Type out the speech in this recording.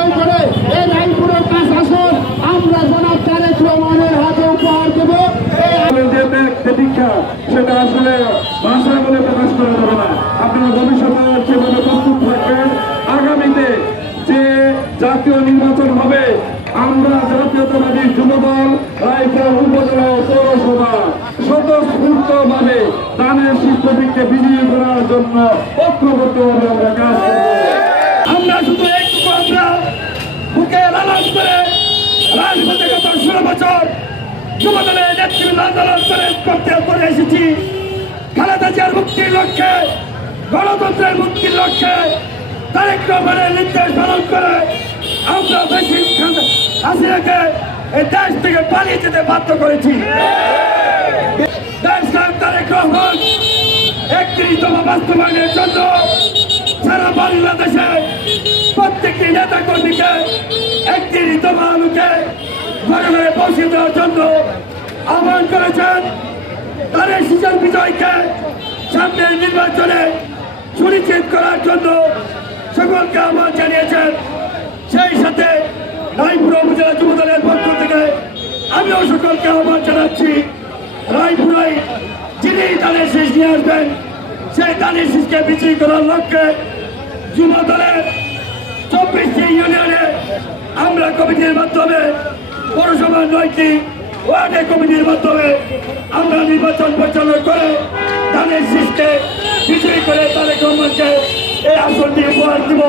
বিজয় করে এই রায়পুর 5 আসন আমরা জনাব তারেক রহমানের হাতে উপহার দেব। সেটা আসলে ভাষায় বলে প্রকাশ করা যাবে না। আপনারা ভবিষ্যতে সেভাবে প্রস্তুত থাকবেন। আগামীতে যে জাতীয় নির্বাচন হবে, আমরা জাতীয়তাবাদী যুবদল রায়পুর উপজেলা পৌরসভা স্বতঃস্ফূর্তভাবে ধানের শীষ প্রতীককে বিজয়ী করার জন্য ঐক্যবদ্ধভাবে আমরা কাজ করব। আমরা শুধু একটু আমরা বুকে লালন করে রাজপথে গত 16 বছর যুবদলের নেতৃত্ব আন্দোলন করে এসেছি। খালেদা জিয়ার মুক্তির লক্ষ্যে, গণতন্ত্রের মুক্তির লক্ষ্যে তারেক রহমানের নির্দেশ পালন করে আমরা হাসিনাকে এই দেশ থেকে পালিয়ে যেতে বাধ্য করেছি। তারেক রহমান 31তম বাস্তবায়নের জন্য সারা বাংলাদেশে প্রত্যেকটি নেতা কর্মীকে 31তম আলোকে ঘরে ঘরে পৌঁছে দেওয়ার জন্য আহ্বান করেছেন। তাদের শিশুর বিজয়কে সামনের নির্বাচনে সুনিশ্চিত করার জন্য সকলকে আহ্বান জানিয়েছেন। সেই সাথে রায়পুর উপজেলা যুবদলের পক্ষ থেকে আমিও সকলকে আহ্বান জানাচ্ছি, রায়পুরায় যিনি ধানের শীষ নিয়ে আসবেন সেই ধানের শীষকে বিজয়ী করার লক্ষ্যে যুবদলের 24টি ইউনিয়নে আমরা কমিটির মাধ্যমে পৌরসভার 9টি ওয়ার্ডে কমিটির মাধ্যমে আমরা নির্বাচন পরিচালনা করে ধানের শীষকে বিজয়ী করে তারেক রহমানকে এই আসনটি উপহার দিব।